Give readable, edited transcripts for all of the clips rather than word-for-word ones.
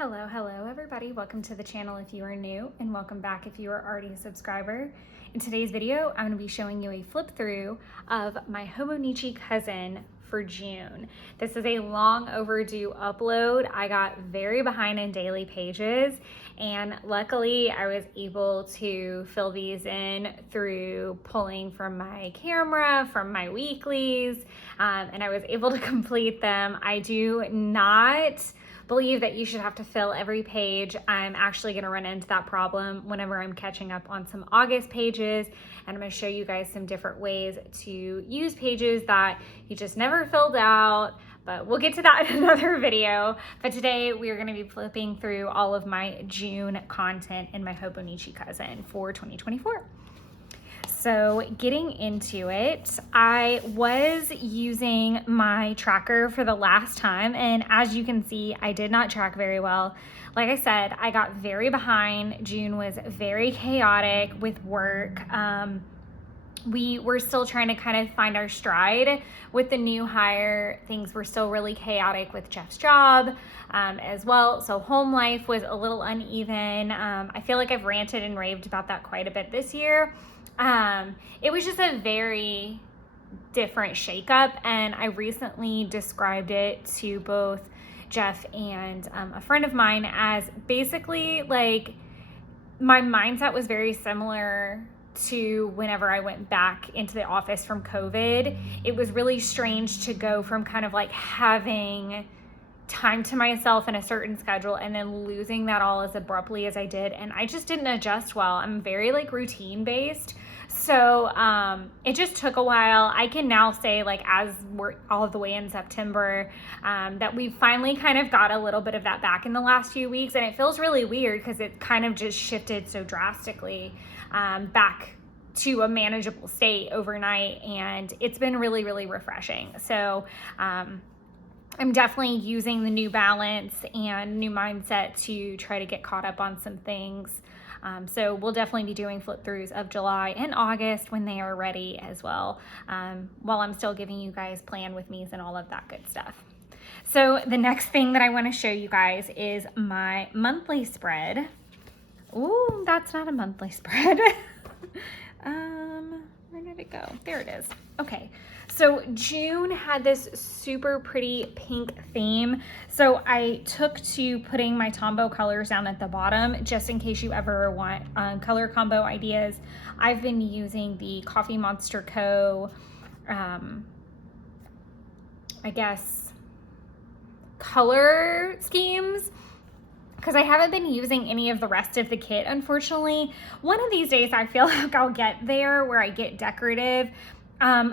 Hello everybody. Welcome to the channel if you are new, and welcome back if you are already a subscriber. In today's video, I'm going to be showing you a flip through of my Hobonichi cousin for June. This is a long overdue upload. I got very behind in daily pages, and luckily I was able to fill these in through pulling from my camera, from my weeklies, and I was able to complete them. I do not believe that you should have to fill every page. I'm actually going to run into that problem whenever I'm catching up on some August pages, and I'm going to show you guys some different ways to use pages that you just never filled out, but we'll get to that in another video. But today we are going to be flipping through all of my June content in my Hobonichi cousin for 2024. So getting into it, I was using my tracker for the last time, and as you can see, I did not track very well. Like I said, I got very behind. June was very chaotic with work. We were still trying to kind of find our stride with the new hire. Things were still really chaotic with Jeff's job as well. So home life was a little uneven. I feel like I've ranted and raved about that quite a bit this year. It was just a very different shakeup, and I recently described it to both Jeff and a friend of mine as basically like my mindset was very similar to whenever I went back into the office from COVID. It was really strange to go from kind of like having time to myself in a certain schedule and then losing that all as abruptly as I did, and I just didn't adjust well. I'm very like routine based, so it just took a while. I can now say, like, as we're all the way in September, that we've finally kind of got a little bit of that back in the last few weeks, and it feels really weird because it kind of just shifted so drastically back to a manageable state overnight, and it's been really, really refreshing. So I'm definitely using the new balance and new mindset to try to get caught up on some things. So we'll definitely be doing flip throughs of July and August when they are ready as well, while I'm still giving you guys plan with me's and all of that good stuff. So the next thing that I want to show you guys is my monthly spread. Ooh, that's not a monthly spread. Where did it go? There it is. Okay. So June had this super pretty pink theme. So I took to putting my Tombow colors down at the bottom, just in case you ever want color combo ideas. I've been using the Coffee Monster Co. I guess color schemes, because I haven't been using any of the rest of the kit, unfortunately. One of these days I feel like I'll get there where I get decorative.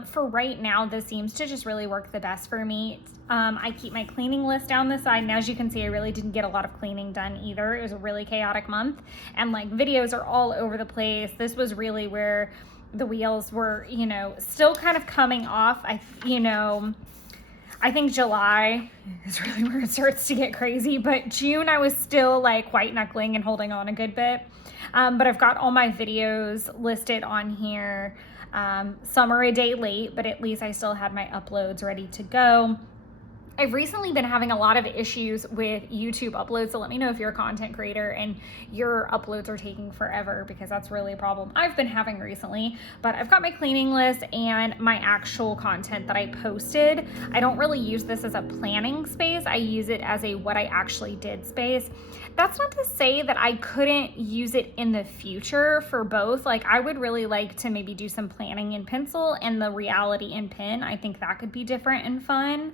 For right now, this seems to just really work the best for me. I keep my cleaning list down the side, and as you can see, I really didn't get a lot of cleaning done either. It was a really chaotic month, and like videos are all over the place. This was really where the wheels were, still kind of coming off. I think July is really where it starts to get crazy, but June I was still like white knuckling and holding on a good bit. But I've got all my videos listed on here. Some are a day late, but at least I still had my uploads ready to go. I've recently been having a lot of issues with YouTube uploads, so let me know if you're a content creator and your uploads are taking forever, because that's really a problem I've been having recently. But I've got my cleaning list and my actual content that I posted. I don't really use this as a planning space. I use it as a what I actually did space. That's not to say that I couldn't use it in the future for both. Like, I would really like to maybe do some planning in pencil and the reality in pen. I think that could be different and fun.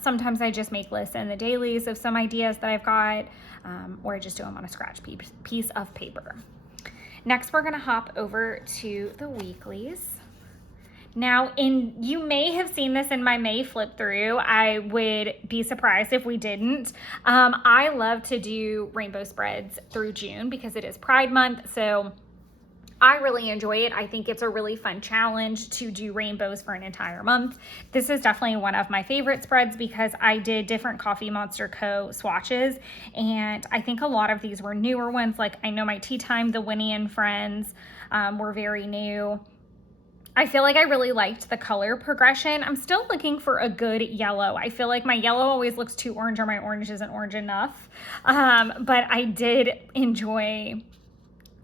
Sometimes I just make lists in the dailies of some ideas that I've got, or I just do them on a scratch piece of paper. Next, we're gonna hop over to the weeklies. Now, you may have seen this in my May flip through. I would be surprised if we didn't. I love to do rainbow spreads through June because it is Pride Month, so I really enjoy it. I think it's a really fun challenge to do rainbows for an entire month. This is definitely one of my favorite spreads because I did different Coffee Monster Co. swatches, and I think a lot of these were newer ones. Like, I know my Tea Time, the Winnie and Friends were very new. I feel like I really liked the color progression. I'm still looking for a good yellow. I feel like my yellow always looks too orange or my orange isn't orange enough. But I did enjoy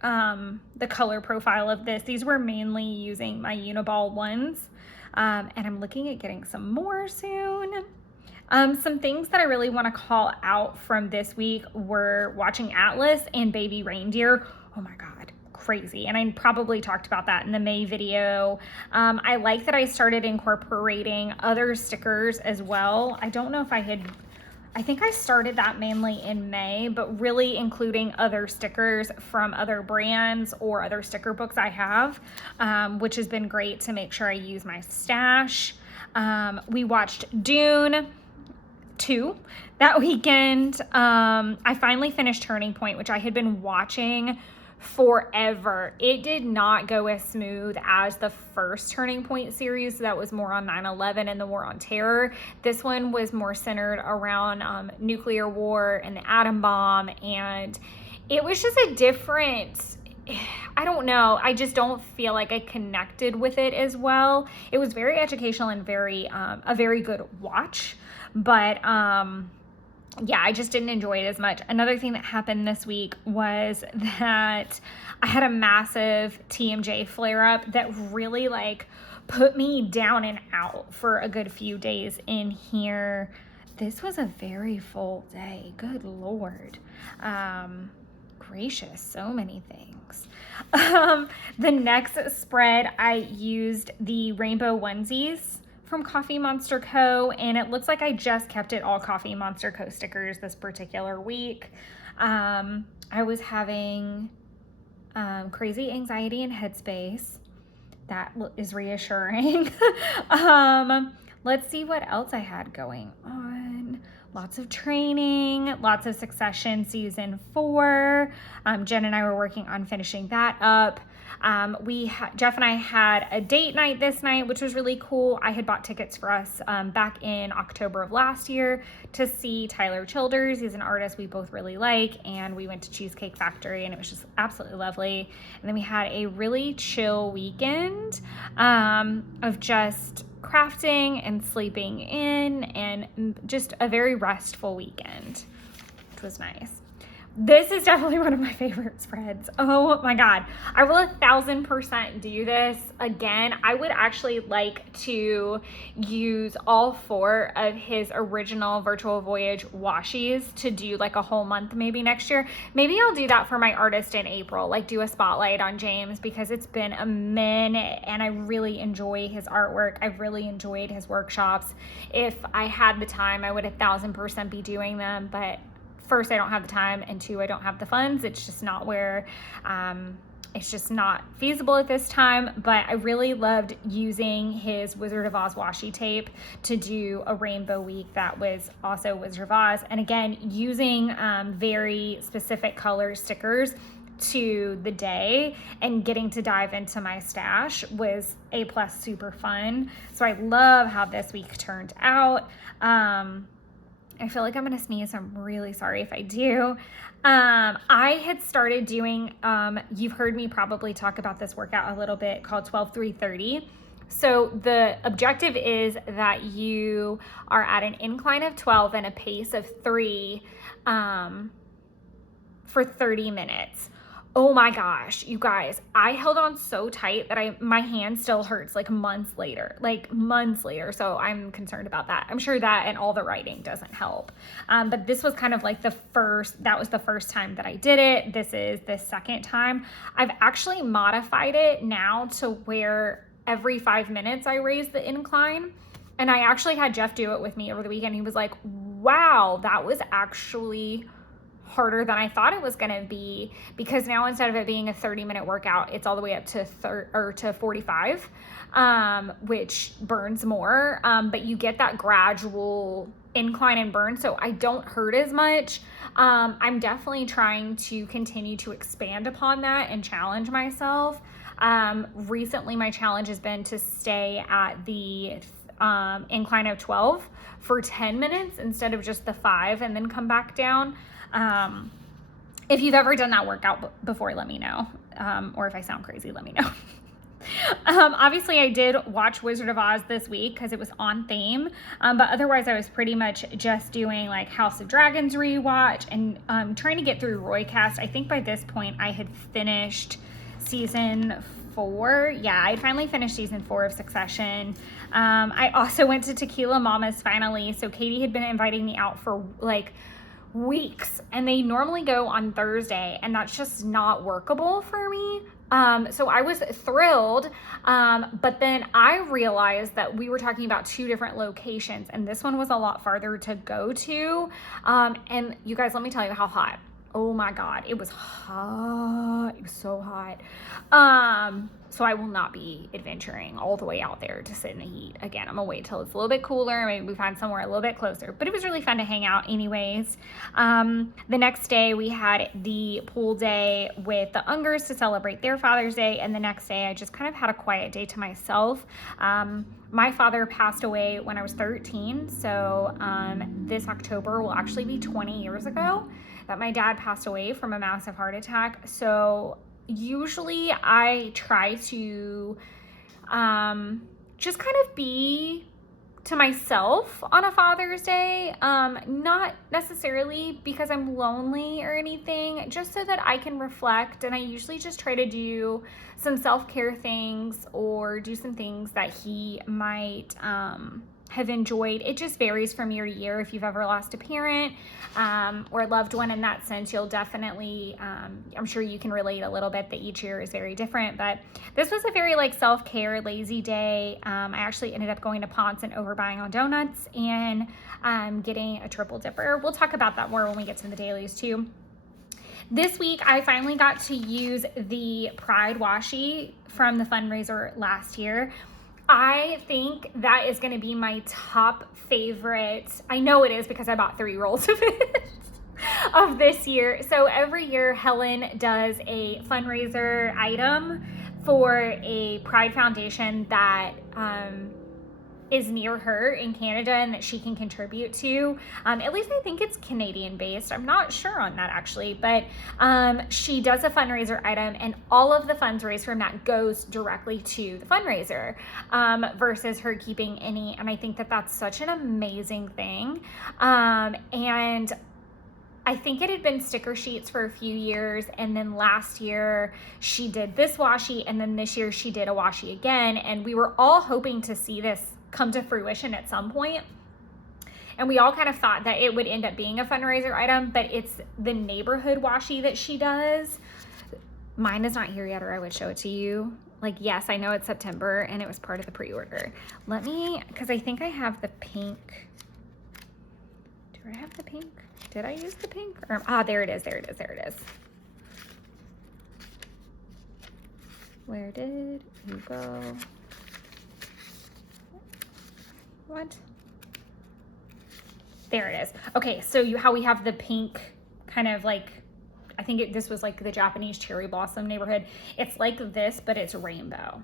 the color profile of this. These were mainly using my Uniball ones. And I'm looking at getting some more soon. Some things that I really want to call out from this week were watching Atlas and Baby Reindeer. Oh my God, crazy. And I probably talked about that in the May video. I like that I started incorporating other stickers as well. I don't know if I think I started that mainly in May, but really including other stickers from other brands or other sticker books I have, which has been great to make sure I use my stash. We watched Dune 2 that weekend. I finally finished Turning Point, which I had been watching forever. It did not go as smooth as the first Turning Point series that was more on 9/11 and the war on terror. This one was more centered around nuclear war and the atom bomb, and it was just a different, I don't know, I just don't feel like I connected with it as well. It was very educational and a very good watch, but yeah, I just didn't enjoy it as much. Another thing that happened this week was that I had a massive TMJ flare-up that really like put me down and out for a good few days in here. This was a very full day. Good Lord. Gracious, so many things. The next spread, I used the rainbow onesies from Coffee Monster Co. And it looks like I just kept it all Coffee Monster Co. stickers this particular week. I was having crazy anxiety and headspace. That is reassuring. Let's see what else I had going on. Lots of training, lots of Succession season 4. Jen and I were working on finishing that up. Jeff and I had a date night this night, which was really cool. I had bought tickets for us back in October of last year to see Tyler Childers. He's an artist we both really like, and we went to Cheesecake Factory, and it was just absolutely lovely. And then we had a really chill weekend of just crafting and sleeping in, and just a very restful weekend, which was nice. This is definitely one of my favorite spreads. Oh my God. I will 1000% do this again. I would actually like to use all 4 of his original Virtual Voyage washies to do like a whole month maybe next year. Maybe I'll do that for my artist in April, like do a spotlight on James, because it's been a minute and I really enjoy his artwork. I've really enjoyed his workshops. If I had the time, I would 1000% be doing them, but first, I don't have the time, and 2, I don't have the funds. It's just not where, it's just not feasible at this time, but I really loved using his Wizard of Oz washi tape to do a rainbow week that was also Wizard of Oz. And again, using very specific color stickers to the day and getting to dive into my stash was A+, super fun. So I love how this week turned out. I feel like I'm gonna sneeze, so I'm really sorry if I do. I had started doing, you've heard me probably talk about this workout a little bit, called 12-3-30. So the objective is that you are at an incline of 12 and a pace of 3 for 30 minutes. Oh my gosh, you guys, I held on so tight that my hand still hurts like months later. So I'm concerned about that. I'm sure that and all the writing doesn't help. But this was kind of like that was the first time that I did it. This is the second time. I've actually modified it now to where every 5 minutes I raise the incline. And I actually had Jeff do it with me over the weekend. He was like, wow, that was actually harder than I thought it was going to be, because now instead of it being a 30-minute workout, it's all the way up to 45, which burns more, but you get that gradual incline and burn, so I don't hurt as much. I'm definitely trying to continue to expand upon that and challenge myself. Recently, my challenge has been to stay at the incline of 12 for 10 minutes instead of just the 5 and then come back down. If you've ever done that workout before, let me know. Or if I sound crazy, let me know. Obviously I did watch Wizard of Oz this week because it was on theme, but otherwise I was pretty much just doing like House of Dragons rewatch and trying to get through Roycast. I think by this point I had finished season 4. Yeah, I finally finished season 4 of Succession. I also went to Tequila Mamas finally. So Katie had been inviting me out for like weeks, and they normally go on Thursday, and that's just not workable for me. So I was thrilled, but then I realized that we were talking about 2 different locations, and this one was a lot farther to go to. And you guys, let me tell you how hot. Oh my God, it was hot. It was so hot. So I will not be adventuring all the way out there to sit in the heat. Again, I'm gonna wait till it's a little bit cooler. Maybe we find somewhere a little bit closer, but it was really fun to hang out anyways. The next day we had the pool day with the Ungers to celebrate their Father's Day. And the next day I just kind of had a quiet day to myself. My father passed away when I was 13. So this October will actually be 20 years ago that my dad passed away from a massive heart attack. So usually I try to just kind of be to myself on a Father's Day, not necessarily because I'm lonely or anything, just so that I can reflect. And I usually just try to do some self-care things or do some things that he might have enjoyed. It just varies from year to year. If you've ever lost a parent or a loved one in that sense, you'll definitely, I'm sure you can relate a little bit that each year is very different, but this was a very like self-care, lazy day. I actually ended up going to Ponce and overbuying on donuts and getting a triple dipper. We'll talk about that more when we get to the dailies too. This week, I finally got to use the Pride washi from the fundraiser last year. I think that is going to be my top favorite. I know it is because I bought 3 rolls of it of this year. So every year Helen does a fundraiser item for a Pride Foundation that is near her in Canada and that she can contribute to. At least I think it's Canadian based. I'm not sure on that actually, but she does a fundraiser item and all of the funds raised from that goes directly to the fundraiser versus her keeping any. And I think that that's such an amazing thing. And I think it had been sticker sheets for a few years, and then last year she did this washi, and then this year she did a washi again, and we were all hoping to see this come to fruition at some point. And we all kind of thought that it would end up being a fundraiser item, but it's the neighborhood washi that she does. Mine is not here yet, or I would show it to you. Like, yes, I know it's September and it was part of the pre-order. Let me, because I think I have the pink. Do I have the pink? Did I use the pink? Or, there it is, there it is, there it is. Where did you go? What? There it is. Okay, so how we have the pink kind of like, I think this was like the Japanese cherry blossom neighborhood. It's like this, but it's rainbow.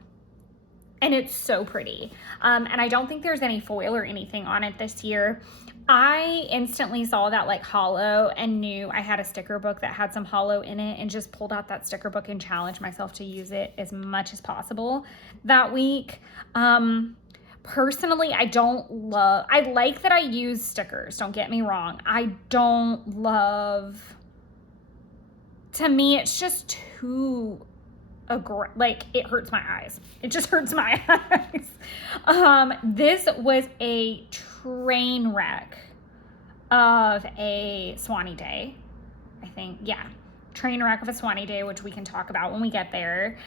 And it's so pretty. And I don't think there's any foil or anything on it this year. I instantly saw that like hollow and knew I had a sticker book that had some hollow in it and just pulled out that sticker book and challenged myself to use it as much as possible that week. Personally, I like that I use stickers, don't get me wrong. I don't love, to me, it's just too like it hurts my eyes. It just hurts my eyes. This was a train wreck of a Swanee Day, I think. Yeah, train wreck of a Swanee Day, which we can talk about when we get there.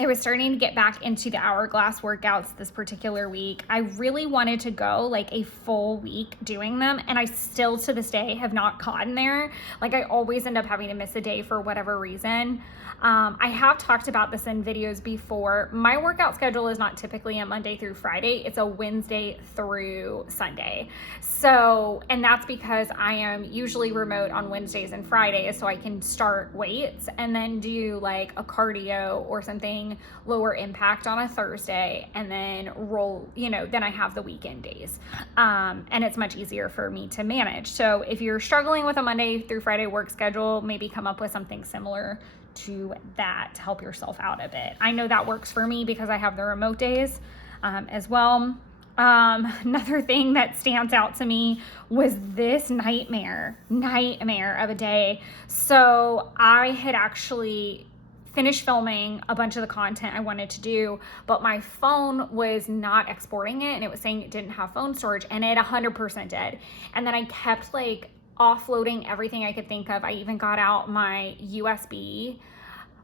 I was starting to get back into the hourglass workouts this particular week. I really wanted to go like a full week doing them, and I still to this day have not gotten there. Like, I always end up having to miss a day for whatever reason. I have talked about this in videos before. My workout schedule is not typically a Monday through Friday. It's a Wednesday through Sunday. So, and that's because I am usually remote on Wednesdays and Fridays, so I can start weights and then do like a cardio or something lower impact on a Thursday, and then roll, then I have the weekend days. And it's much easier for me to manage. So if you're struggling with a Monday through Friday work schedule, maybe come up with something similar to that to help yourself out a bit. I know that works for me because I have the remote days as well. Another thing that stands out to me was this nightmare of a day. So I had actually finished filming a bunch of the content I wanted to do, but my phone was not exporting it, and it was saying it didn't have phone storage, and it 100% did. And then I kept like offloading everything I could think of. I even got out my USB.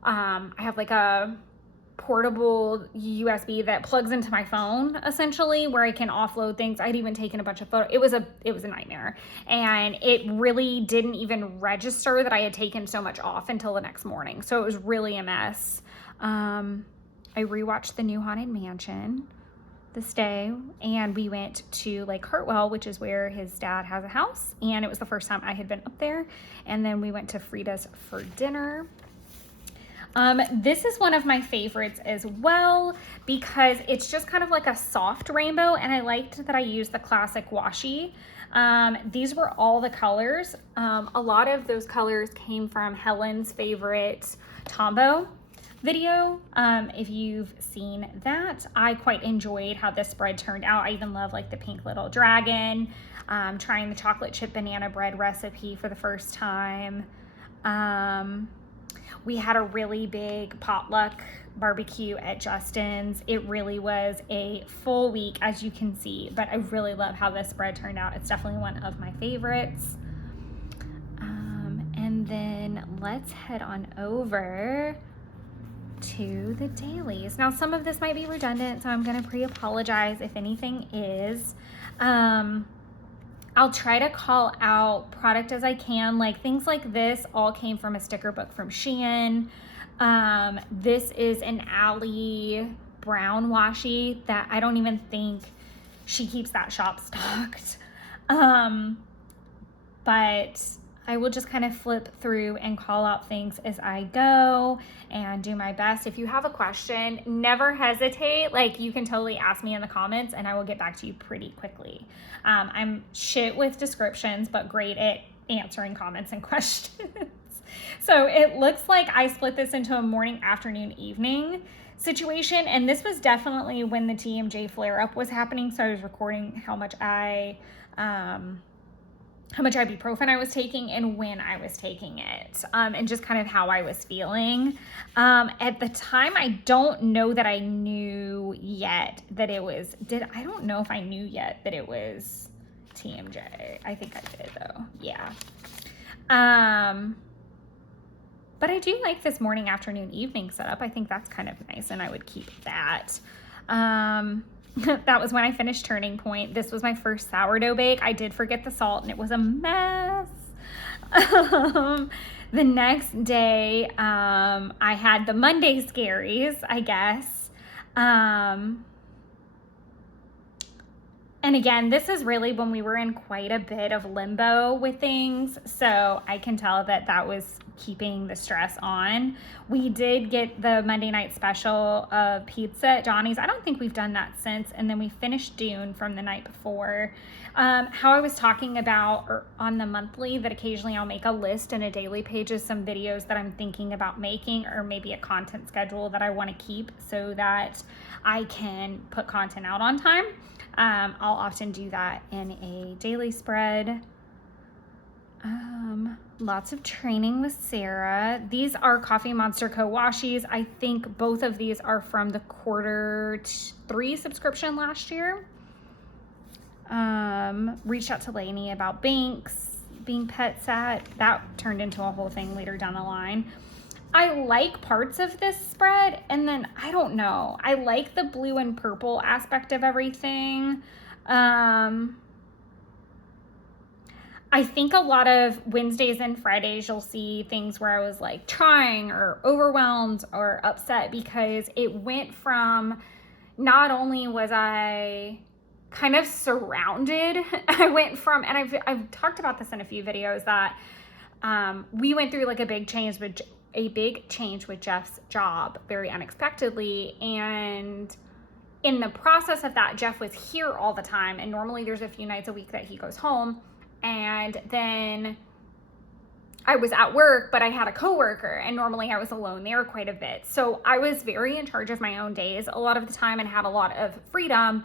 I have like a portable USB that plugs into my phone, essentially, where I can offload things. I'd even taken a bunch of photos. It was a nightmare, and it really didn't even register that I had taken so much off until the next morning. So it was really a mess. I rewatched the new Haunted Mansion this day, and we went to Lake Hartwell, which is where his dad has a house, and it was the first time I had been up there. And then we went to Frida's for dinner. This is one of my favorites as well because it's just kind of like a soft rainbow, and I liked that I used the classic washi. These were all the colors. A lot of those colors came from Helen's favorite Tombow video. If you've seen that, I quite enjoyed how this spread turned out. I even love like the pink little dragon, trying the chocolate chip banana bread recipe for the first time. We had a really big potluck barbecue at Justin's. It really was a full week, as you can see, but I really love how this spread turned out. It's definitely one of my favorites. And then let's head on over to the dailies. Now, some of this might be redundant, so I'm going to pre-apologize if anything is. I'll try to call out product as I can. Like things like this all came from a sticker book from Shein. This is an Allie brown washi that I don't even think she keeps that shop stocked. But I will just kind of flip through and call out things as I go and do my best. If you have a question, never hesitate. Like you can totally ask me in the comments and I will get back to you pretty quickly. I'm shit with descriptions, but great at answering comments and questions. So it looks like I split this into a morning, afternoon, evening situation. And this was definitely when the TMJ flare up was happening. So I was recording how much ibuprofen I was taking and when I was taking it, and just kind of how I was feeling. At the time, I don't know that I knew yet that it was, I don't know if I knew yet that it was TMJ. I think I did though, yeah. But I do like this morning, afternoon, evening setup. I think that's kind of nice, and I would keep that. That was when I finished Turning Point. This was my first sourdough bake. I did forget the salt, and it was a mess. The next day, I had the Monday scaries, I guess. And again, this is really when we were in quite a bit of limbo with things. So I can tell that that was keeping the stress on. We did get the Monday night special of pizza at Johnny's. I don't think we've done that since. And then we finished Dune from the night before. How I was talking about on the monthly that occasionally I'll make a list and a daily pages, some videos that I'm thinking about making, or maybe a content schedule that I want to keep so that I can put content out on time. I'll often do that in a daily spread. Lots of training with Sarah. These are Coffee Monster Co. washis. I think both of these are from the Q3 subscription last year. Reached out to Lainey about Banks being pet sat. That turned into a whole thing later down the line. I like parts of this spread, and then I don't know. I like the blue and purple aspect of everything. I think a lot of Wednesdays and Fridays, you'll see things where I was like trying or overwhelmed or upset, because it went from, not only was I kind of surrounded, I went from, and I've talked about this in a few videos, that we went through like a big change with Jeff's job very unexpectedly, and in the process of that, Jeff was here all the time, and normally there's a few nights a week that he goes home. And then I was at work, but I had a coworker, and normally I was alone there quite a bit. So I was very in charge of my own days a lot of the time and had a lot of freedom.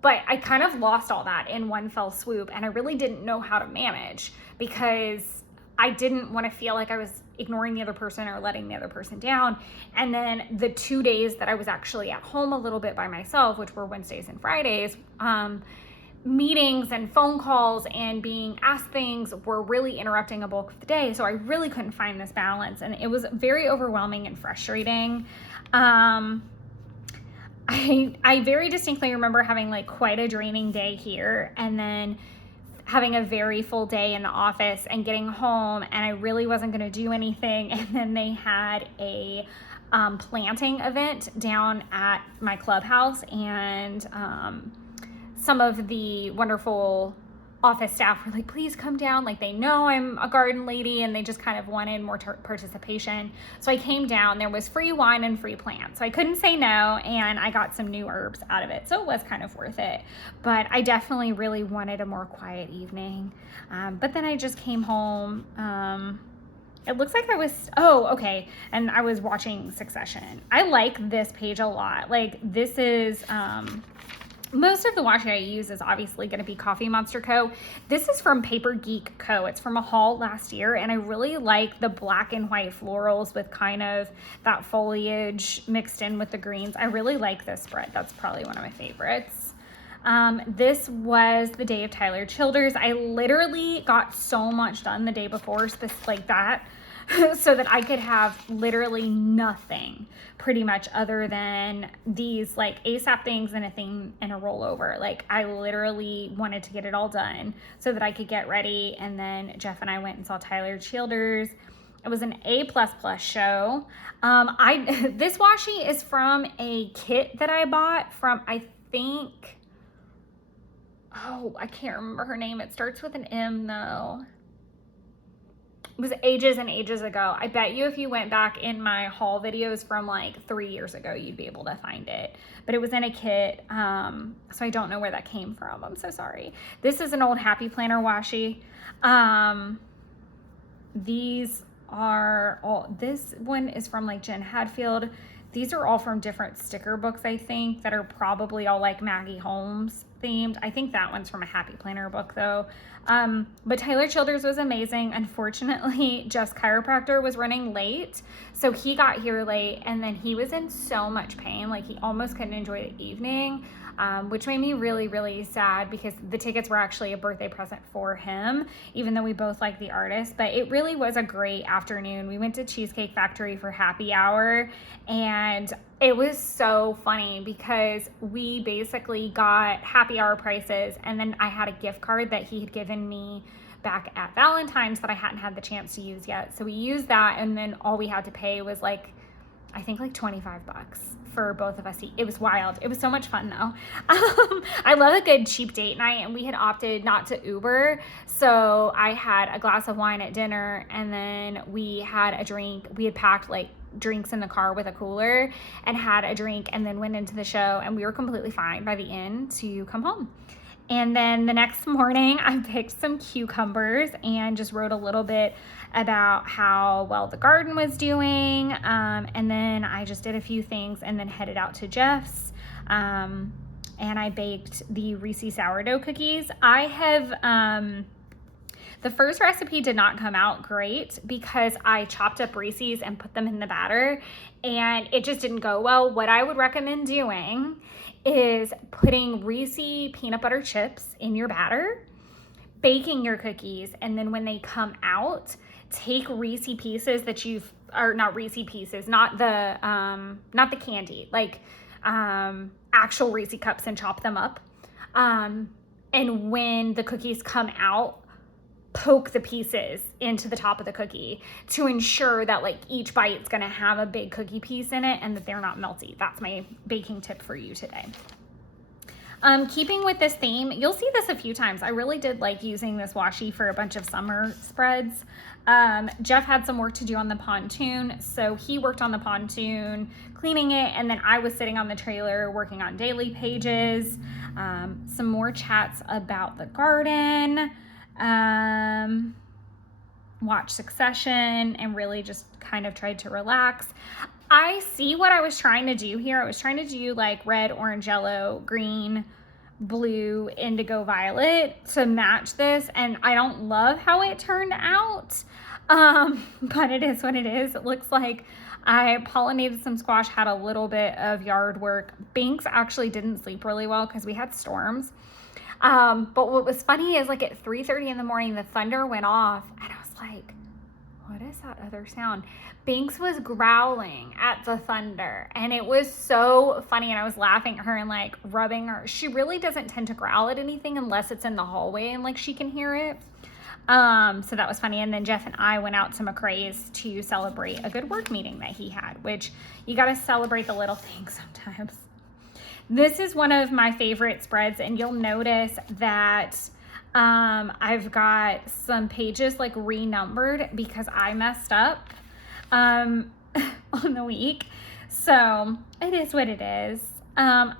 But I kind of lost all that in one fell swoop, and I really didn't know how to manage because I didn't want to feel like I was ignoring the other person or letting the other person down. And then the 2 days that I was actually at home a little bit by myself, which were Wednesdays and Fridays, meetings and phone calls and being asked things were really interrupting a bulk of the day. So I really couldn't find this balance, and it was very overwhelming and frustrating. I very distinctly remember having like quite a draining day here, and then having a very full day in the office and getting home, and I really wasn't going to do anything. And then they had a planting event down at my clubhouse, and some of the wonderful office staff were like, please come down. Like, they know I'm a garden lady, and they just kind of wanted more participation. So I came down. There was free wine and free plants. So I couldn't say no, and I got some new herbs out of it. So it was kind of worth it. But I definitely really wanted a more quiet evening. But then I just came home. It looks like I was, okay. And I was watching Succession. I like this page a lot. Like, this is, most of the washi I use is obviously going to be Coffee Monster Co. This is from Paper Geek Co. It's from a haul last year, and I really like the black and white florals with kind of that foliage mixed in with the greens. I really like this spread. That's probably one of my favorites. This was the day of Tyler Childers. I literally got so much done the day before, like that, so that I could have literally nothing pretty much other than these like ASAP things and a thing and a rollover. Like, I literally wanted to get it all done so that I could get ready. And then Jeff and I went and saw Tyler Childers. It was an A++ show. This washi is from a kit that I bought from, I think, I can't remember her name. It starts with an M though. It was ages and ages ago. I bet you if you went back in my haul videos from like 3 years ago, you'd be able to find it. But it was in a kit, so I don't know where that came from. I'm so sorry. This is an old Happy Planner washi. These are all, this one is from like Jen Hadfield. These are all from different sticker books, I think, that are probably all like Maggie Holmes themed. I think that one's from a Happy Planner book though. But Tyler Childers was amazing. Unfortunately, Jeff's chiropractor was running late, so he got here late, and then he was in so much pain, like he almost couldn't enjoy the evening, which made me really, really sad because the tickets were actually a birthday present for him, even though we both like the artist. But it really was a great afternoon. We went to Cheesecake Factory for happy hour, and it was so funny because we basically got happy hour prices, and then I had a gift card that he had given me back at Valentine's that I hadn't had the chance to use yet. So we used that, and then all we had to pay was like, I think like $25 for both of us. It was wild. It was so much fun though. I love a good cheap date night, and we had opted not to Uber. So I had a glass of wine at dinner, and then we had a drink. We had packed like drinks in the car with a cooler and had a drink, and then went into the show, and we were completely fine by the end to come home. And then the next morning I picked some cucumbers and just wrote a little bit about how well the garden was doing, and then I just did a few things and then headed out to Jeff's, and I baked the Reese's sourdough cookies. I have the first recipe did not come out great because I chopped up Reese's and put them in the batter, and it just didn't go well. What I would recommend doing is putting Reese peanut butter chips in your batter, baking your cookies, and then when they come out, take Reese pieces that you've, or not Reese pieces, not the candy, like actual Reese cups, and chop them up. And when the cookies come out, poke the pieces into the top of the cookie to ensure that like each bite's gonna have a big cookie piece in it and that they're not melty. That's my baking tip for you today. Keeping with this theme, you'll see this a few times. I really did like using this washi for a bunch of summer spreads. Jeff had some work to do on the pontoon, so he worked on the pontoon, cleaning it, and then I was sitting on the trailer working on daily pages. Some more chats about the garden. watched Succession and really just kind of tried to relax. I see what I was trying to do here. I was trying to do like red, orange, yellow, green, blue, indigo, violet to match this, and I don't love how it turned out, but it is what it is. It looks like I pollinated some squash, had a little bit of yard work. Binks actually didn't sleep really well because we had storms. But what was funny is like at 3:30 in the morning, the thunder went off and I was like, what is that other sound? Binks was growling at the thunder and it was so funny, and I was laughing at her and like rubbing her. She really doesn't tend to growl at anything unless it's in the hallway and like she can hear it. So that was funny. And then Jeff and I went out to McRae's to celebrate a good work meeting that he had, which you got to celebrate the little things sometimes. This is one of my favorite spreads, and you'll notice that I've got some pages like renumbered because I messed up on the week. So it is what it is.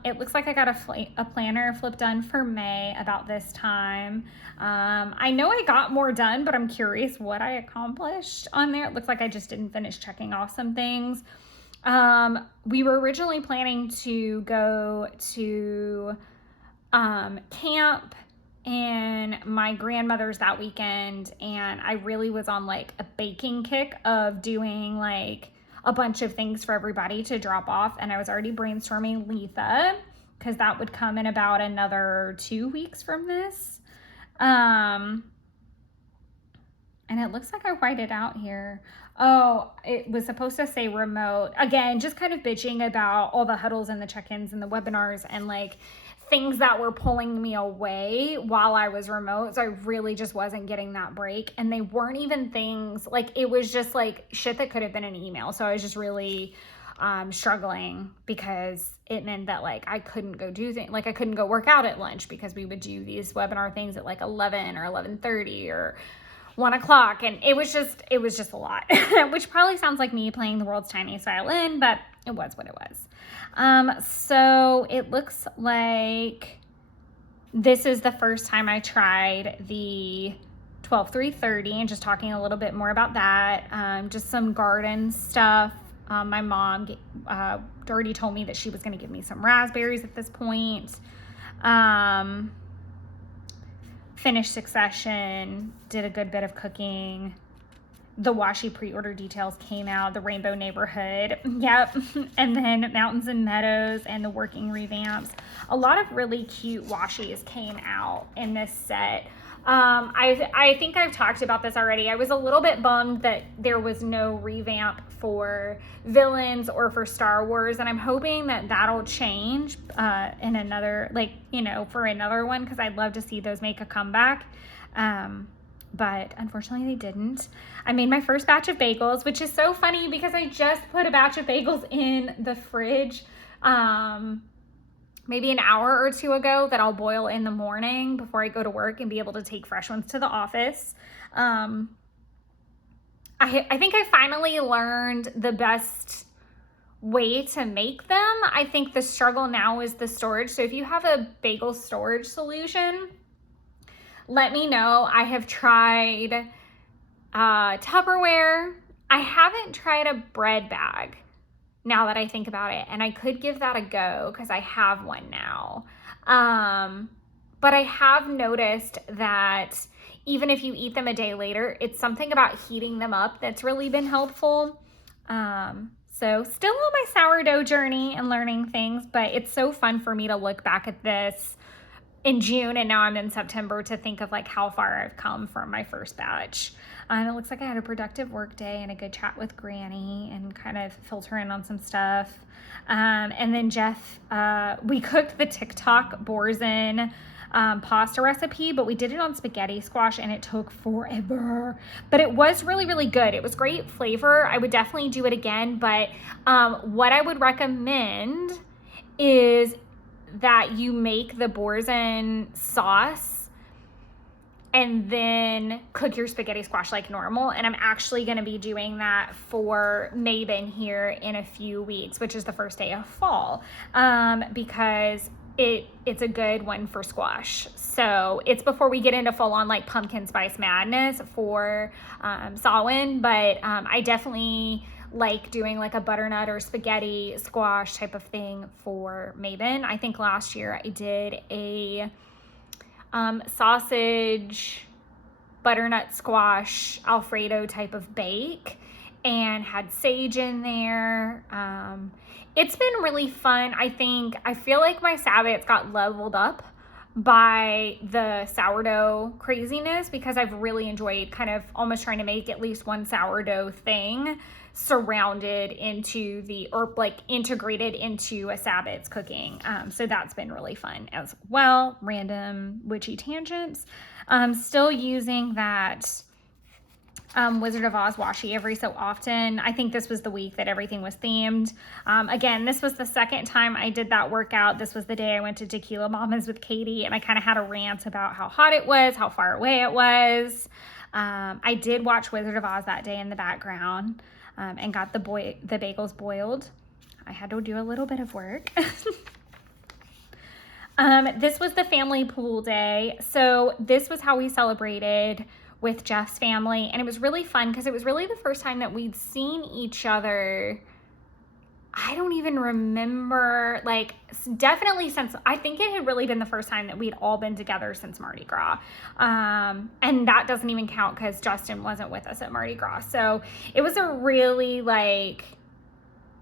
It looks like I got a planner flip done for May about this time. I know I got more done, but I'm curious what I accomplished on there. It looks like I just didn't finish checking off some things. We were originally planning to go to camp and my grandmother's that weekend, and I really was on like a baking kick of doing like a bunch of things for everybody to drop off, and I was already brainstorming Letha because that would come in about another 2 weeks from this. And it looks like I whited out here. Oh, it was supposed to say remote. Again, just kind of bitching about all the huddles and the check-ins and the webinars and like things that were pulling me away while I was remote. So I really just wasn't getting that break. And they weren't even things, like it was just like shit that could have been an email. So I was just really struggling because it meant that like I couldn't go do things, like I couldn't go work out at lunch because we would do these webinar things at like 11 or 11:30 or 1 o'clock, and it was just a lot, which probably sounds like me playing the world's tiniest violin, but it was what it was. So it looks like this is the first time I tried the 12-3-30, and just talking a little bit more about that. Just some garden stuff. My mom already told me that she was going to give me some raspberries at this point. Finished Succession, did a good bit of cooking. The washi pre-order details came out, the Rainbow Neighborhood, yep. And then Mountains and Meadows and the Working Revamps. A lot of really cute washi's came out in this set. I think I've talked about this already. I was a little bit bummed that there was no revamp for Villains or for Star Wars, and I'm hoping that that'll change in another, like, you know, for another one, because I'd love to see those make a comeback. But unfortunately they didn't. I made my first batch of bagels, which is so funny because I just put a batch of bagels in the fridge maybe an hour or two ago that I'll boil in the morning before I go to work and be able to take fresh ones to the office. I think I finally learned the best way to make them. I think the struggle now is the storage. So if you have a bagel storage solution, let me know. I have tried Tupperware. I haven't tried a bread bag now that I think about it, and I could give that a go because I have one now. But I have noticed that even if you eat them a day later, it's something about heating them up that's really been helpful. So still on my sourdough journey and learning things, but it's so fun for me to look back at this in June, and now I'm in September, to think of like how far I've come from my first batch. It looks like I had a productive work day and a good chat with Granny and kind of filter in on some stuff. And then Jeff, we cooked the TikTok Borzen pasta recipe, but we did it on spaghetti squash and it took forever, but it was really, really good. It was great flavor. I would definitely do it again, but what I would recommend is that you make the Borzen sauce and then cook your spaghetti squash like normal. And I'm actually going to be doing that for Mabon here in a few weeks, which is the first day of fall, because it's a good one for squash. So it's before we get into full on like pumpkin spice madness for Samhain, but I definitely like doing like a butternut or spaghetti squash type of thing for Mabon. I think last year I did a sausage butternut squash Alfredo type of bake and had sage in there. It's been really fun. I feel like my Sabbats got leveled up by the sourdough craziness because I've really enjoyed kind of almost trying to make at least one sourdough thing surrounded into or like integrated into a Sabbath's cooking. So that's been really fun as well. Random witchy tangents. Still using that Wizard of Oz washi every so often. I think this was the week that everything was themed. Again, this was the second time I did that workout. This was the day I went to Tequila Mamas with Katie, and I kind of had a rant about how hot it was, how far away it was. I did watch Wizard of Oz that day in the background, and got the bagels boiled. I had to do a little bit of work. This was the family pool day. So this was how we celebrated with Jeff's family. And it was really fun because it was really the first time that we'd seen each other. I don't even remember, like, definitely since, I think it had really been the first time that we'd all been together since Mardi Gras. And that doesn't even count because Justin wasn't with us at Mardi Gras. So it was a really, like,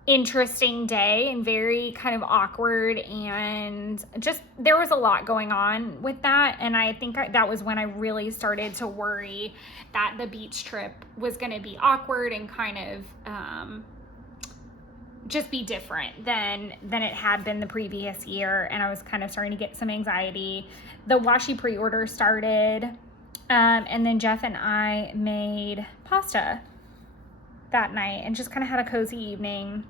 interesting day and very kind of awkward, and just there was a lot going on with that. And I think that was when I really started to worry that the beach trip was going to be awkward and kind of just be different than it had been the previous year. And I was kind of starting to get some anxiety. The washi pre-order started, and then Jeff and I made pasta that night and just kind of had a cozy evening.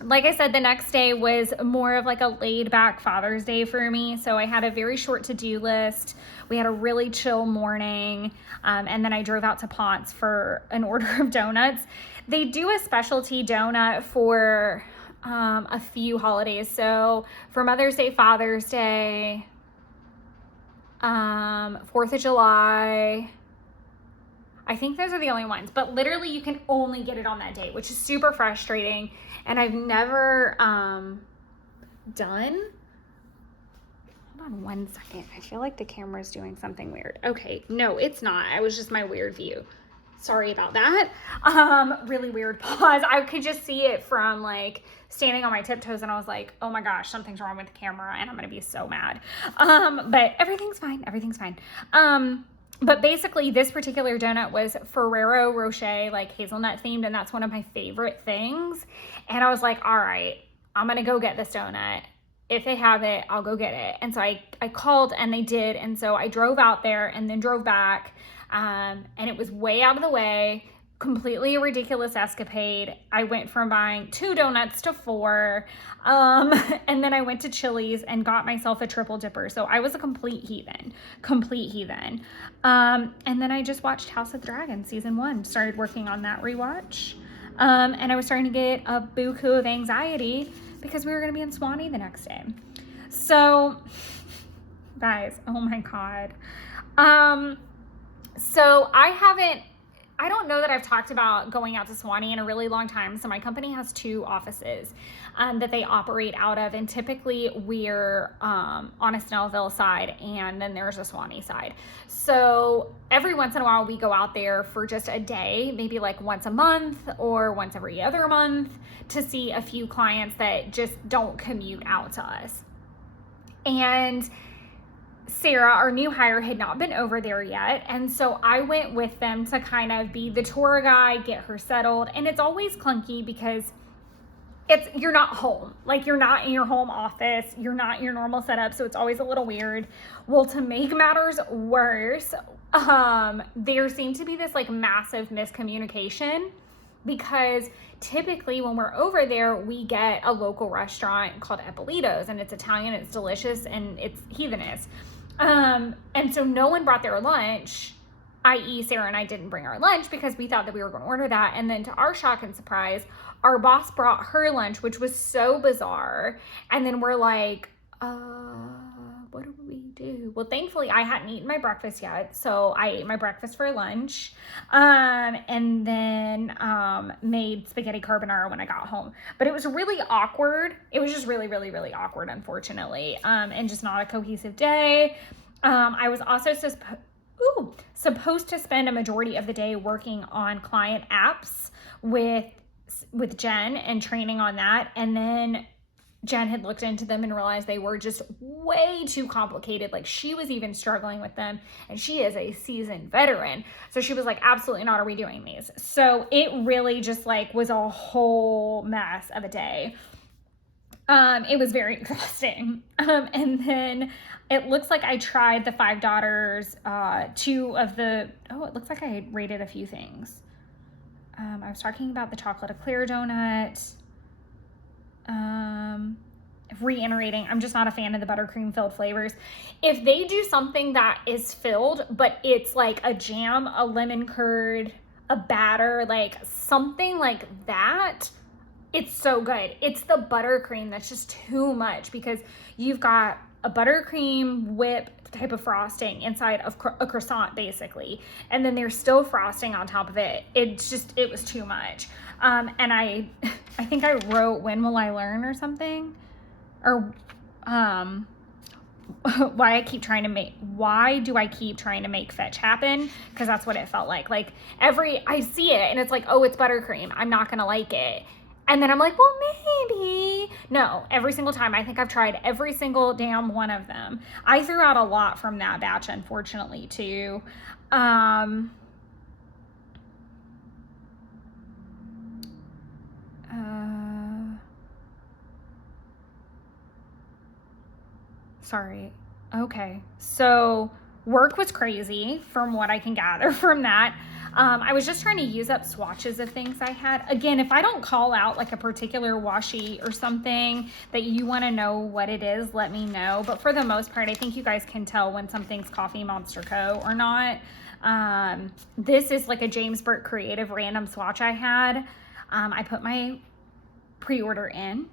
Like I said, the next day was more of like a laid back Father's Day for me. So I had a very short to-do list. We had a really chill morning. And then I drove out to Ponce for an order of donuts. They do a specialty donut for a few holidays. So for Mother's Day, Father's Day, 4th of July, I think those are the only ones, but literally you can only get it on that day, which is super frustrating. And I've never done. Hold on one second. I feel like the camera's doing something weird. Okay, no, it's not. It was just my weird view. Sorry about that. Really weird pause. I could just see it from like standing on my tiptoes, and I was like, oh my gosh, something's wrong with the camera and I'm gonna be so mad. But everything's fine. Everything's fine. But basically this particular donut was Ferrero Rocher, like hazelnut themed, and that's one of my favorite things. And I was like, all right, I'm gonna go get this donut. If they have it, I'll go get it. And so I called, and they did. And so I drove out there and then drove back, and it was way out of the way, completely a ridiculous escapade. I went from buying 2 donuts to 4, and then I went to Chili's and got myself a triple dipper. So I was a complete heathen. And then I just watched House of the Dragon season 1, started working on that rewatch. And I was starting to get a buku of anxiety because we were going to be in Swanee the next day. So guys, oh my God. So I don't know that I've talked about going out to Swanee in a really long time. So my company has 2 offices that they operate out of. And typically we're on a Snellville side, and then there's a Swanee side. So every once in a while we go out there for just a day, maybe like once a month or once every other month, to see a few clients that just don't commute out to us. And Sarah, our new hire, had not been over there yet. And so I went with them to kind of be the tour guide, get her settled. And it's always clunky because you're not home. Like, you're not in your home office. You're not in your normal setup. So it's always a little weird. Well, to make matters worse, there seemed to be this like massive miscommunication, because typically when we're over there, we get a local restaurant called Eppolito's, and it's Italian, it's delicious, and it's heathenish. And so no one brought their lunch, i.e. Sarah and I didn't bring our lunch because we thought that we were going to order that. And then to our shock and surprise, our boss brought her lunch, which was so bizarre. And then we're like, what do we do? Well, thankfully I hadn't eaten my breakfast yet. So I ate my breakfast for lunch, and then, made spaghetti carbonara when I got home, but it was really awkward. It was just really, really, really awkward, unfortunately. And just not a cohesive day. I was also supposed to spend a majority of the day working on client apps with Jen and training on that. And then Jen had looked into them and realized they were just way too complicated. Like, she was even struggling with them, and she is a seasoned veteran. So she was like, absolutely not are we doing these. So it really just like was a whole mess of a day. It was very exhausting. And then it looks like I tried the Five Daughters, it looks like I had rated a few things. I was talking about the chocolate eclair donut. Reiterating, I'm just not a fan of the buttercream filled flavors. If they do something that is filled, but it's like a jam, a lemon curd, a batter, like something like that, it's so good. It's the buttercream that's just too much, because you've got a buttercream whip type of frosting inside of a croissant, basically, and then there's still frosting on top of it. It was too much. And I think I wrote, when will I learn, or something, or why do I keep trying to make fetch happen? Because that's what it felt like. Like, I see it and it's like, oh, it's buttercream, I'm not gonna like it. And then I'm like, well, maybe. No, every single time. I think I've tried every single damn one of them. I threw out a lot from that batch, unfortunately, too. Sorry. Okay. So work was crazy from what I can gather from that. I was just trying to use up swatches of things I had. Again, if I don't call out like a particular washi or something that you want to know what it is, let me know. But for the most part, I think you guys can tell when something's Coffee Monster Co. or not. This is like a James Burt Creative random swatch I had. I put my pre-order in,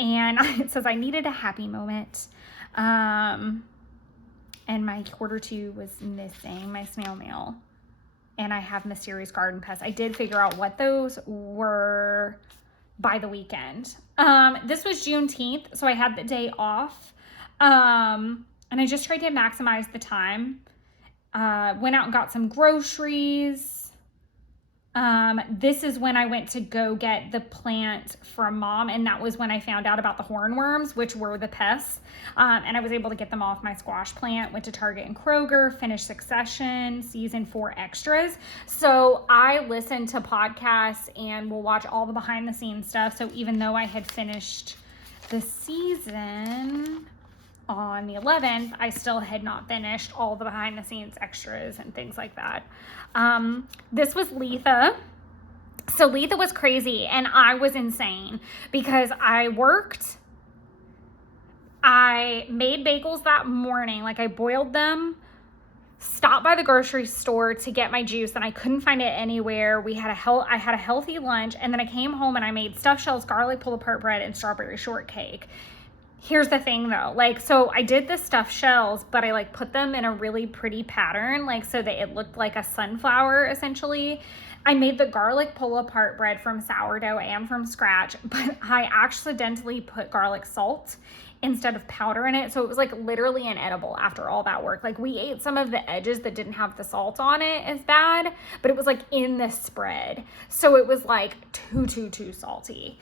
and it says I needed a happy moment. And my quarter 2 was missing, my snail mail. And I have Mysterious Garden Pest. I did figure out what those were by the weekend. This was Juneteenth, so I had the day off. And I just tried to maximize the time. Went out and got some groceries. This is when I went to go get the plant from Mom, and that was when I found out about the hornworms, which were the pests. And I was able to get them off my squash plant. Went to Target and Kroger, finished Succession season 4 extras. So I listen to podcasts and will watch all the behind the scenes stuff. So even though I had finished the season on the 11th, I still had not finished all the behind the scenes extras and things like that. This was Letha. So Letha was crazy, and I was insane because I worked. I made bagels that morning. Like, I boiled them, stopped by the grocery store to get my juice, and I couldn't find it anywhere. I had a healthy lunch, and then I came home and I made stuffed shells, garlic pull-apart bread, and strawberry shortcake. Here's the thing though, like, so I did the stuffed shells, but I like put them in a really pretty pattern, like so that it looked like a sunflower essentially. I made the garlic pull-apart bread from sourdough and from scratch, but I accidentally put garlic salt instead of powder in it. So it was like literally inedible after all that work. Like, we ate some of the edges that didn't have the salt on it as bad, but it was like in the spread. So it was like too salty.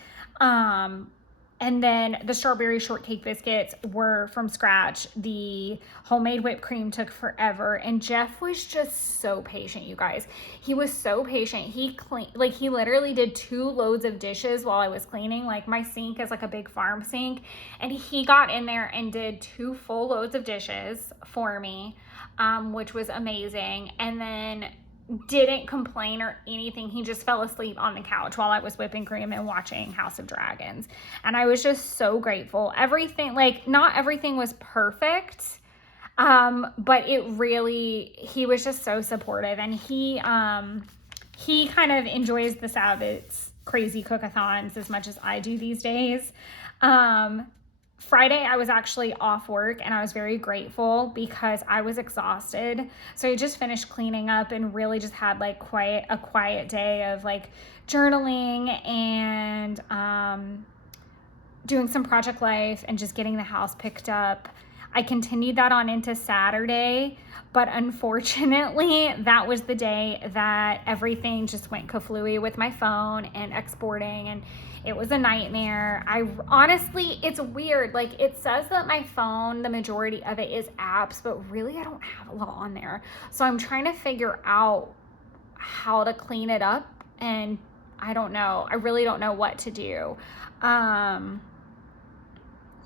And then the strawberry shortcake biscuits were from scratch. The homemade whipped cream took forever. And Jeff was just so patient, you guys. He was so patient. He literally did 2 loads of dishes while I was cleaning. Like, my sink is like a big farm sink. And he got in there and did 2 full loads of dishes for me, which was amazing. And then didn't complain or anything. He just fell asleep on the couch while I was whipping cream and watching House of Dragons. And I was just so grateful. Everything, like, not everything was perfect, but he was just so supportive. And he kind of enjoys the Sabbath's crazy cook-a-thons as much as I do these days. Friday, I was actually off work, and I was very grateful because I was exhausted. So I just finished cleaning up and really just had like a quiet day of like journaling and doing some project life and just getting the house picked up. I continued that on into Saturday, but unfortunately, that was the day that everything just went kaflooey with my phone and exporting, and it was a nightmare. I honestly, it's weird. Like, it says that my phone, the majority of it is apps, but really I don't have a lot on there. So I'm trying to figure out how to clean it up, and I don't know. I really don't know what to do.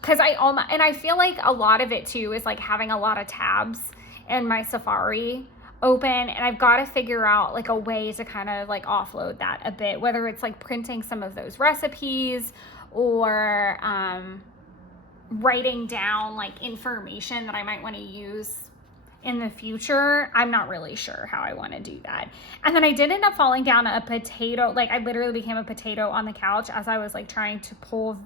Because I feel like a lot of it too is like having a lot of tabs in my Safari open, and I've got to figure out like a way to kind of like offload that a bit, whether it's like printing some of those recipes or writing down like information that I might want to use in the future. I'm not really sure how I want to do that. And then I did end up falling down a potato. Like, I literally became a potato on the couch as I was like trying to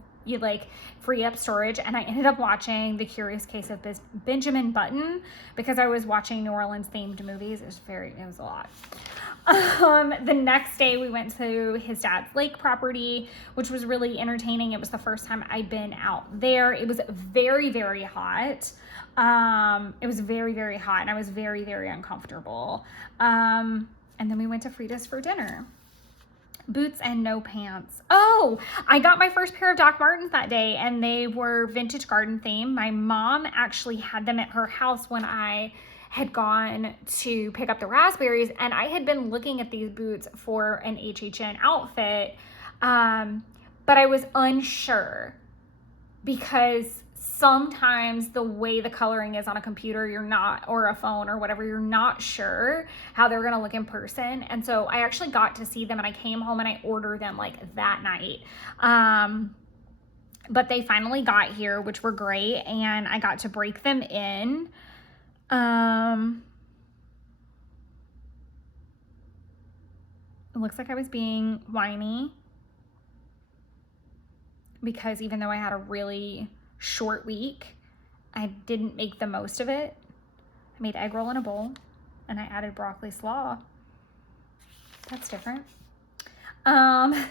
free up storage, and I ended up watching The Curious Case of Benjamin Button because I was watching New Orleans themed movies. It was a lot. The next day we went to his dad's lake property, which was really entertaining. It was the first time I'd been out there. It was very, very hot. It was very, very hot, and I was very, very uncomfortable. And then we went to Frida's for dinner. Boots and no pants. Oh, I got my first pair of Doc Martens that day, and they were vintage garden theme. My mom actually had them at her house when I had gone to pick up the raspberries, and I had been looking at these boots for an HHN outfit, but I was unsure because sometimes the way the coloring is on a computer, or a phone or whatever, you're not sure how they're gonna look in person. And so I actually got to see them, and I came home and I ordered them like that night. But they finally got here, which were great, and I got to break them in. It looks like I was being whiny because even though I had a really short week, I didn't make the most of it. I made egg roll in a bowl, and I added broccoli slaw. That's different. I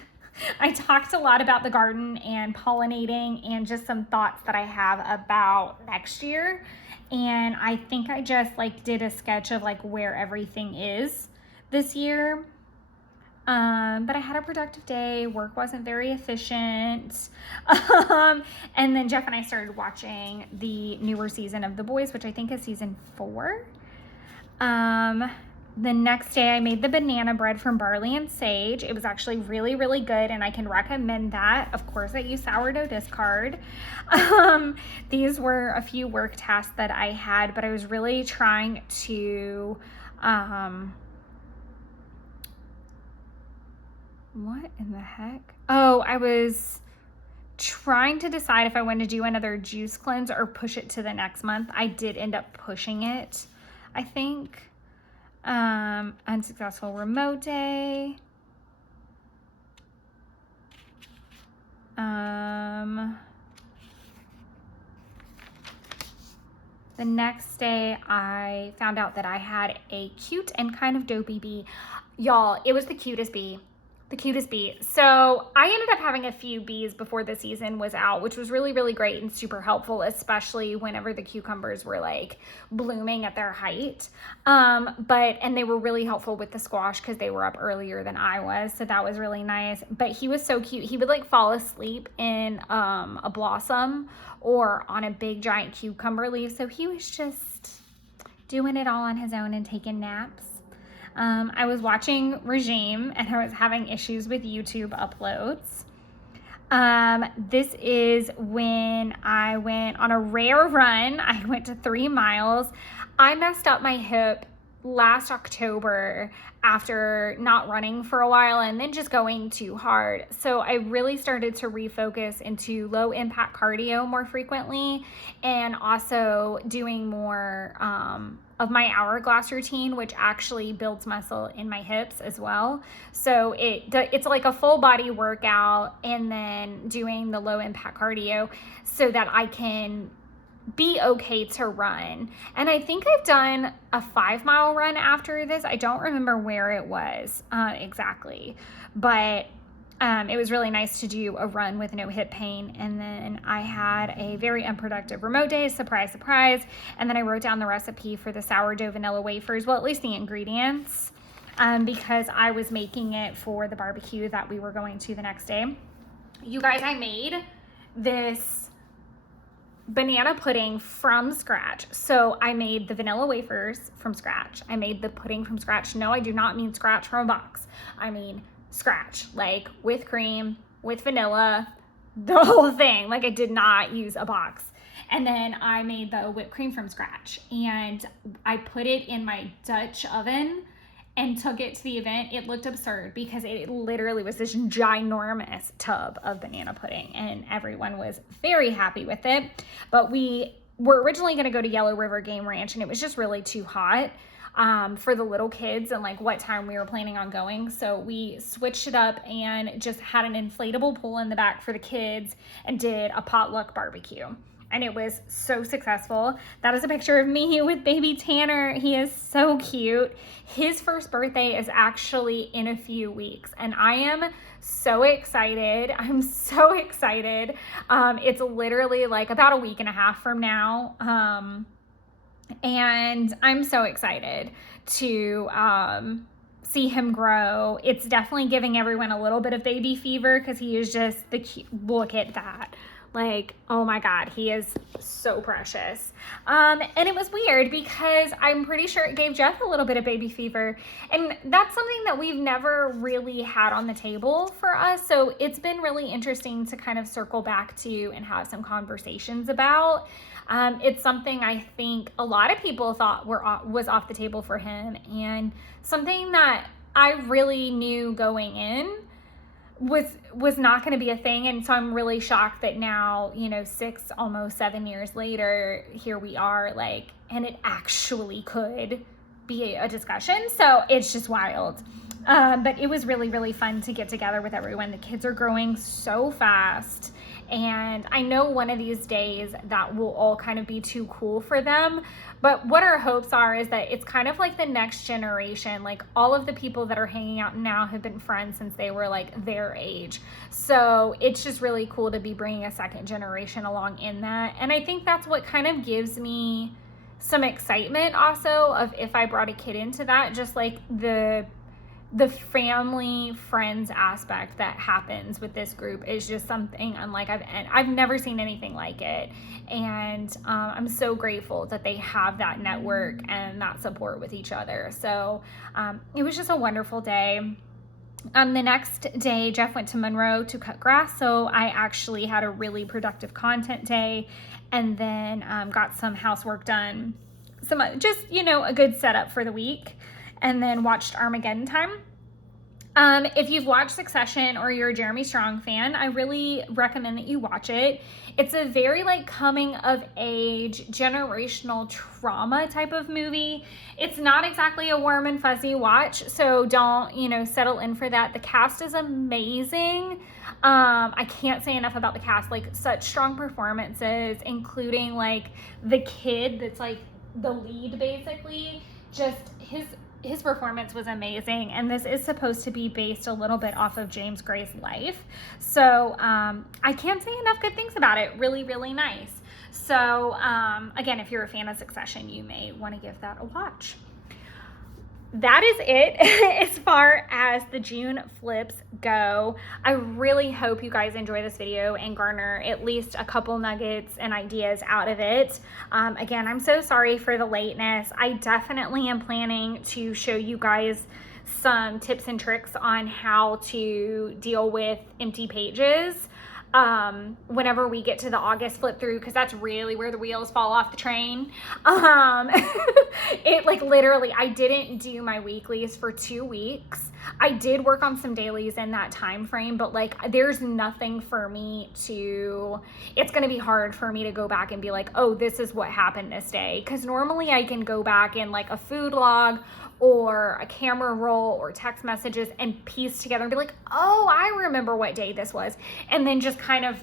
talked a lot about the garden and pollinating and just some thoughts that I have about next year. And I think I just like did a sketch of like where everything is this year. But I had a productive day. Work wasn't very efficient. And then Jeff and I started watching the newer season of The Boys, which I think is season 4. The next day I made the banana bread from barley and sage. It was actually really, really good, and I can recommend that. Of course, I use sourdough discard. These were a few work tasks that I had, but I was really trying to, what in the heck? Oh, I was trying to decide if I wanted to do another juice cleanse or push it to the next month. I did end up pushing it, I think. Unsuccessful remote day. The next day I found out that I had a cute and kind of dopey bee. Y'all, it was the cutest bee. The cutest bee. So I ended up having a few bees before the season was out, which was really, really great and super helpful, especially whenever the cucumbers were like blooming at their height. And they were really helpful with the squash because they were up earlier than I was. So that was really nice. But he was so cute. He would like fall asleep in a blossom or on a big giant cucumber leaf. So he was just doing it all on his own and taking naps. I was watching Regime, and I was having issues with YouTube uploads. This is when I went on a rare run. I went to 3 miles. I messed up my hip last October after not running for a while and then just going too hard. So I really started to refocus into low impact cardio more frequently, and also doing more of my hourglass routine, which actually builds muscle in my hips as well. So it's like a full body workout and then doing the low impact cardio so that I can be okay to run. And I think I've done a 5-mile run after this. I don't remember where it was exactly, but it was really nice to do a run with no hip pain. And then I had a very unproductive remote day, surprise, surprise. And then I wrote down the recipe for the sourdough vanilla wafers, well, at least the ingredients, because I was making it for the barbecue that we were going to the next day. You guys, I made this banana pudding from scratch. So I made the vanilla wafers from scratch. I made the pudding from scratch. No, I do not mean scratch from a box. I mean scratch, like with cream, with vanilla, the whole thing. Like I did not use a box. And then I made the whipped cream from scratch and I put it in my Dutch oven and took it to the event. It looked absurd because it literally was this ginormous tub of banana pudding and everyone was very happy with it. But we were originally going to go to Yellow River Game Ranch and it was just really too hot for the little kids and like what time we were planning on going. So we switched it up and just had an inflatable pool in the back for the kids and did a potluck barbecue. And it was so successful. That is a picture of me with baby Tanner. He is so cute. His first birthday is actually in a few weeks and I am so excited. I'm so excited. It's literally like about a week and a half from now. And I'm so excited to see him grow. It's definitely giving everyone a little bit of baby fever because he is just the cute. Look at that. Like, oh my God, he is so precious. And it was weird because I'm pretty sure it gave Jeff a little bit of baby fever. And that's something that we've never really had on the table for us. So it's been really interesting to kind of circle back to and have some conversations about. It's something I think a lot of people thought was off the table for him. And something that I really knew going in was not going to be a thing. And so I'm really shocked that now, 6, almost 7 years later, here we are, like, and it actually could be a discussion. So it's just wild. But it was really, really fun to get together with everyone. The kids are growing so fast. And I know one of these days that will all kind of be too cool for them. But what our hopes are is that it's kind of like the next generation. Like all of the people that are hanging out now have been friends since they were like their age. So it's just really cool to be bringing a second generation along in that. And I think that's what kind of gives me some excitement also of if I brought a kid into that, just like the family friends aspect that happens with this group is just something unlike I've never seen anything like it. And I'm so grateful that they have that network and that support with each other. So it was just a wonderful day. The next day, Jeff went to Monroe to cut grass. So I actually had a really productive content day and then got some housework done. Some just, a good setup for the week. And then watched Armageddon Time. If you've watched Succession or you're a Jeremy Strong fan, I really recommend that you watch it. It's a very like coming of age, generational trauma type of movie. It's not exactly a warm and fuzzy watch, so don't, settle in for that. The cast is amazing. I can't say enough about the cast, like such strong performances, including like the kid that's like the lead basically. Just his performance was amazing, and this is supposed to be based a little bit off of James Gray's life. So I can't say enough good things about it. Really, really nice. So again, if you're a fan of Succession, you may want to give that a watch. That is it as far as the June flips go. I really hope you guys enjoy this video and garner at least a couple nuggets and ideas out of it. Again, I'm so sorry for the lateness. I definitely am planning to show you guys some tips and tricks on how to deal with empty pages whenever we get to the August flip through, because that's really where the wheels fall off the train. It like literally, I didn't do my weeklies for 2 weeks. I did work on some dailies in that time frame, but like there's nothing for me to, it's going to be hard for me to go back and be like, oh, this is what happened this day. Because normally I can go back in like a food log or a camera roll or text messages and piece together and be like, oh, I remember what day this was. And then just kind of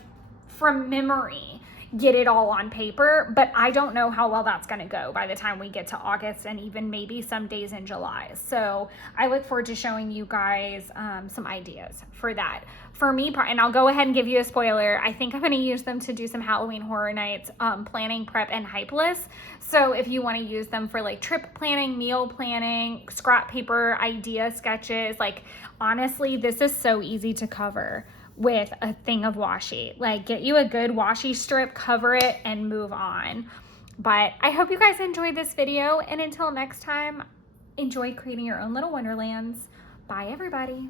from memory get it all on paper. But I don't know how well that's going to go by the time we get to August and even maybe some days in July. So I look forward to showing you guys some ideas for that. For me, and I'll go ahead and give you a spoiler, I think I'm going to use them to do some Halloween Horror Nights planning, prep, and hype lists. So if you want to use them for like trip planning, meal planning, scrap paper idea sketches, like honestly, this is so easy to cover with a thing of washi. Like get you a good washi strip, cover it, and move on. But I hope you guys enjoyed this video, and until next time, enjoy creating your own little wonderlands. Bye everybody.